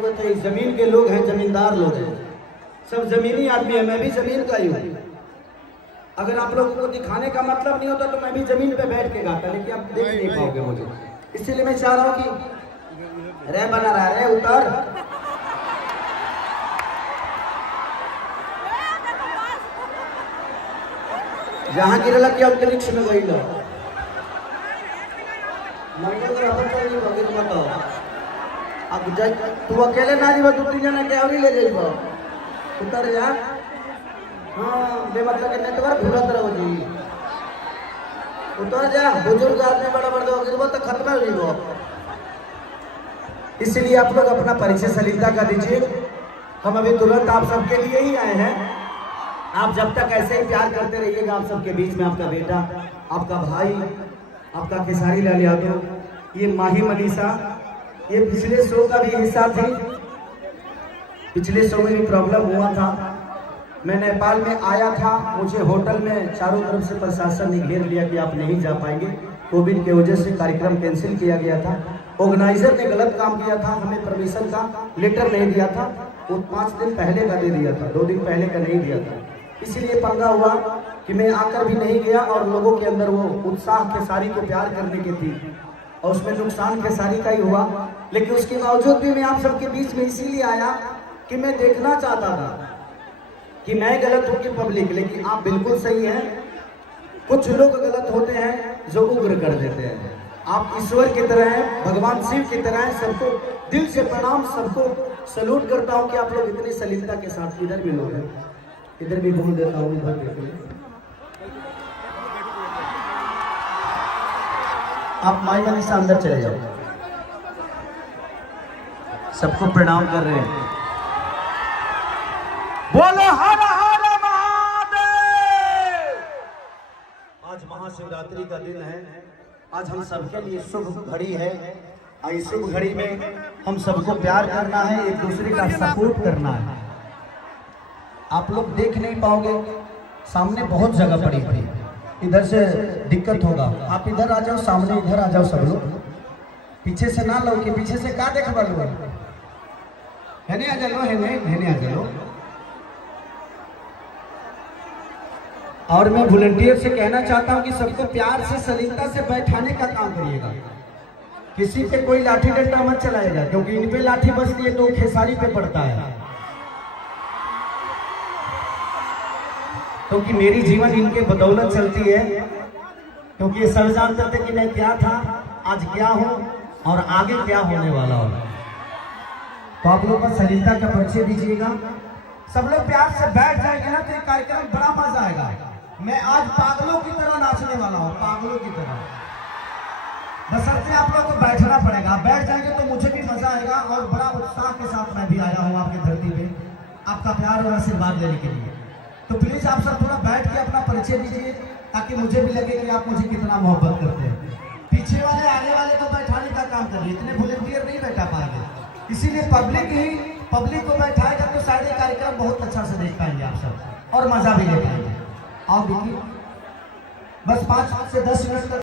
तो जमीन के लोग हैं, जमींदार लोग हैं, सब जमीनी आदमी है। मैं भी जमीन का ही हूँ। अगर आप लोगों को दिखाने का मतलब नहीं होता तो मैं भी जमीन पे बैठ के गाता, लेकिन आप देख नहीं पाओगे मुझे। इसीलिए मैं चाह रहा हूँ कि रे बना रहा रे उतर। जहाँ गिरला कि अंतरिक्ष में गई लो बताओ। अब तू अकेले ना जीव, दू तीन जना के और ले जाइब, उतर जा। हाँ बे मतलब के नेटवर्क घूरत रहो जी, उतर जा। बुजुर्ग आदमी बड़ा बड़ा गिरब तो खत्म हो जीव। इसलिए आप लोग अपना परिचय सलीता का दीजिए। हम अभी तुरंत आप सबके लिए ही आए हैं। आप जब तक ऐसे ही प्यार करते रहिएगा, आप सबके बीच में आपका बेटा, आपका भाई, आपका खेसारी लाल यादव, ये माही मनीषा, ये पिछले शो का भी हिस्सा थी। पिछले शो में भी प्रॉब्लम हुआ था। मैं नेपाल में आया था, मुझे होटल में चारों तरफ से प्रशासन ने घेर लिया कि आप नहीं जा पाएंगे। कोविड की वजह से कार्यक्रम कैंसिल किया गया था। ऑर्गेनाइजर ने गलत काम किया था, हमें परमिशन का लेटर नहीं दिया था। वो 5 दिन पहले का दे दिया था, 2 दिन पहले का नहीं दिया था। इसीलिए पंगा हुआ कि मैं आकर भी नहीं गया और लोगों के अंदर वो उत्साह खेसारी को प्यार करने की थी और उसमें नुकसान खेसारी का ही हुआ। लेकिन उसके बावजूद भी मैं आप सबके बीच में इसीलिए आया कि मैं देखना चाहता था कि मैं गलत हूँ कि पब्लिक। लेकिन आप बिल्कुल सही हैं, कुछ लोग गलत होते हैं जो उग्र कर देते हैं। आप ईश्वर की तरह हैं, भगवान शिव की तरह हैं। सबको दिल से प्रणाम, सबको सैल्यूट करता हूँ कि आप लोग इतनी सलीलता के साथ। इधर भी लोग हैं, इधर भी घूम देता हूँ, इधर देखिए। आप माई मनी से अंदर चले जाओ। सबको प्रणाम कर रहे हैं। बोलो हर हर महादेव। आज महाशिवरात्रि का दिन है। आज हम सबके लिए शुभ घड़ी है। इस शुभ घड़ी में हम सबको प्यार करना है, एक दूसरे का सपोर्ट करना है। आप लोग देख नहीं पाओगे, सामने बहुत जगह पड़ी थी, इधर से दिक्कत होगा। आप इधर आ जाओ, सामने इधर आ जाओ सब लोग। पीछे से ना लो कि पीछे से क्या देखा लो, है नहीं आ जाओ, है नहीं आ जाओ। और मैं वॉलंटियर से कहना चाहता हूं कि सबको प्यार से सलीलता से बैठाने का काम करिएगा। किसी पे कोई लाठी डंडा मत चलाएगा, क्योंकि इन पे लाठी बजती है तो खेसारी पे पड़ता है। क्योंकि मेरी जीवन इनके बदौलत चलती है, क्योंकि ये सब जानते थे कि मैं क्या था, आज क्या हूं और आगे क्या होने वाला हूं। तो आप लोग का सलीलता का परिचय दीजिएगा। सब लोग प्यार से बैठ जाएंगे ना तो ये कार्यक्रम बड़ा मजा आएगा। मैं आज पागलों की तरह नाचने वाला हूँ, पागलों की तरह। बशर्ते आप लोग को बैठना पड़ेगा। बैठ जाएंगे तो मुझे भी मजा आएगा और बड़ा उत्साह के साथ मैं भी आया हूँ आपकी धरती पे आपका प्यार और आशीर्वाद लेने के लिए। तो प्लीज आप सब थोड़ा बैठ के अपना परिचय दीजिए, ताकि मुझे भी लगे कि आप मुझे कितना मोहब्बत करते हैं। पीछे वाले आने वाले को बैठाने का काम करिए, इतने वॉलंटियर नहीं बैठा पाएंगे। इसीलिए पब्लिक को बैठाएगा तो शायद ये कार्यक्रम बहुत अच्छा से देख पाएंगे आप सब और मजा भी ले पाएंगे। आओ देखिए, बस 5 से 10 मिनट